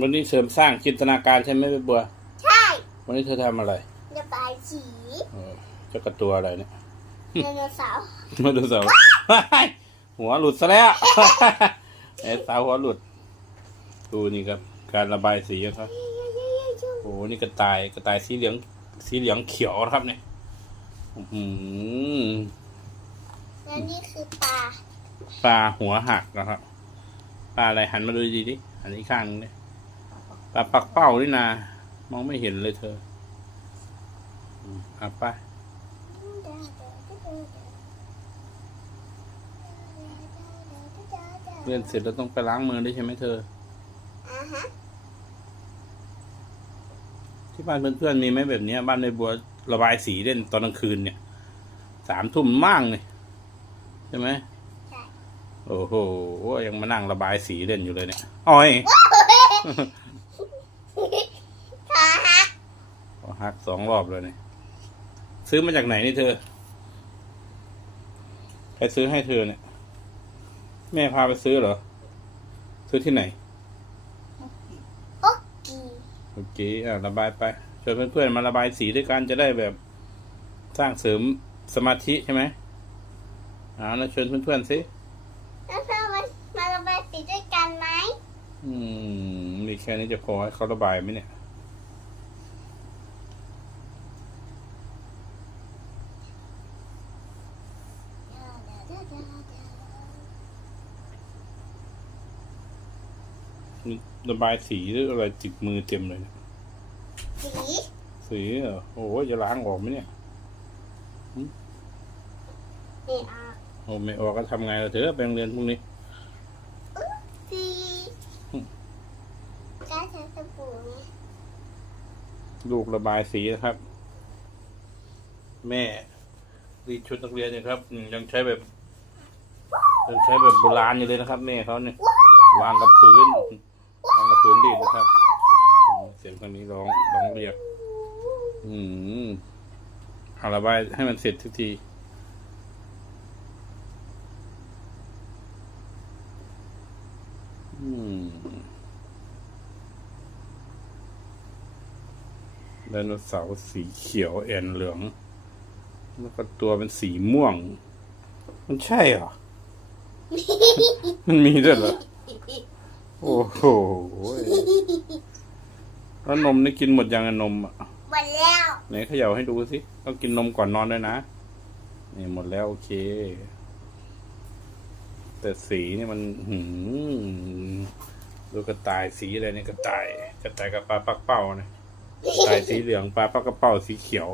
วันนี้เสริมสร้างจินตนาการใช่ไหมใบบัว ใช่ วันนี้เธอทำอะไรระบายสีเออเจ้ากระตัวอะไรเนี่ยไดโนเสาร์มาดูเสาหัวหลุดซะแล้วไอ้สาวหัวหลุด ดูนี่ครับ การระบายสีครับโอ้โหนี่กระต่ายกระต่ายสีเหลืองสีเหลืองเขียวนะครับเนี่ยอื้อหือและนี่คือปลาปลาหัวหักนะครับปลาอะไรหันมาดูดีดิหันอีกข้างนึงดิป ลาปักเป้านี่นามองไม่เห็นเลยเธออืมอะไปเรียนเสร็จแล้วต้องไปล้างมือด้วยใช่ไหมเธออ่าฮะที่บ้านเพื่อนๆมีไหมแบบเนี้ยบ้านในบัวระบายสีเล่นตอนกลางคืนเนี่ยสามทุ่มมั่งเลยใช่ไหมใช่โอ้โหยังมานั่งระบายสีเล่นอยู่เลยเนี่ยอ้อย ขาหัก ขอ หักสองรอบเลยเนี่ยซื้อมาจากไหนนี่เธอ ใครซื้อให้เธอเนี่ย แม่พาไปซื้อเหรอ ซื้อที่ไหนโอ๊กกีโอเคอะระบายไปชวนเพื่อนๆมาระบายสีด้วยกันจะได้แบบสร้างเสริมสมาธิใช่ไหมอ่าแล้วชวนเพื่อนๆสิแล้วเรามามาระบายสีด้วยกันไหมอืมมีแค่นี้จะพอให้เขาระบายไหมเนี่ย มีระบายสีหรืออะไรติดมือเต็มเลยเนี่ยสีสีเหรอโอ้ยจะล้างออกไหมเนี่ยนี่อะโอ้ไม่ออกก็ทำไงล่ะเธอไปโรงเรียนพรุ่งนี้สีอืมการใช้สบู่ไงลูกระบายสีนะครับ แม่รีดชุดนักเรียนเนี่ยครับอืมยังใช้แบบยังใช้แบบโบราณอยู่เลยนะครับ แม่เขาเนี่ยวางกับพื้น วางกับพื้นรีดนะครับเสียงคนนี้ร้องร้องเรียก อืมเอาระบายให้มันเสร็จทุกทีอืมไดโนเสาร์สีเขียวแอนเหลือง แล้วก็ตัวเป็นสีม่วง มันใช่เหรอ มันมีด้วยเหรอ โอ้โหแล้วนมนี่กินหมดยังอะนมอะหมดแล้วไหนเขย่าให้ดูสิต้องกินนมก่อนนอนด้วยนะนี่หมดแล้วโอเค แต่สีนี่มันหืมดูกระต่ายสีอะไรเนี่ยกระต่ายกระต่ายกับปลาปักเป้าเนี่ยกระต่ายสีเหลืองปลาปักกระเป้าสีเขียว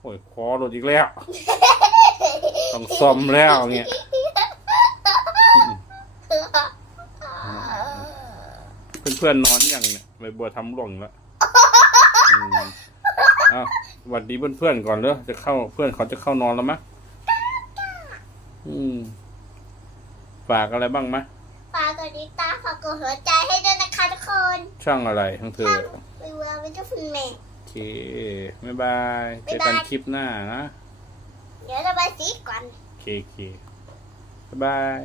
โอ้ยคอหลุดอีกแล้ว ต้องซ่อมแล้วเนี่ย เพื่อนๆนอนยังเนี่ยใบบัวทำหล่นแล้วอืมอ้าวสวัสดีเพื่อนๆก่อนเด้อจะเข้าเพื่อนเขาจะเข้านอนแล้วมั้ยอืมฝากอะไรบ้างมะฝากกดติดตามฝากกดหัวใจให้ด้วยนะคะทุกคนช่างอะไรทั้งเธอไปเวลาเป็นเจ้าคุณแม่โอเคบ๊ายบายเจอกันคลิปหน้านะ เดี๋ยวระบายสีก่อนโอเคโอเคบ๊ายบาย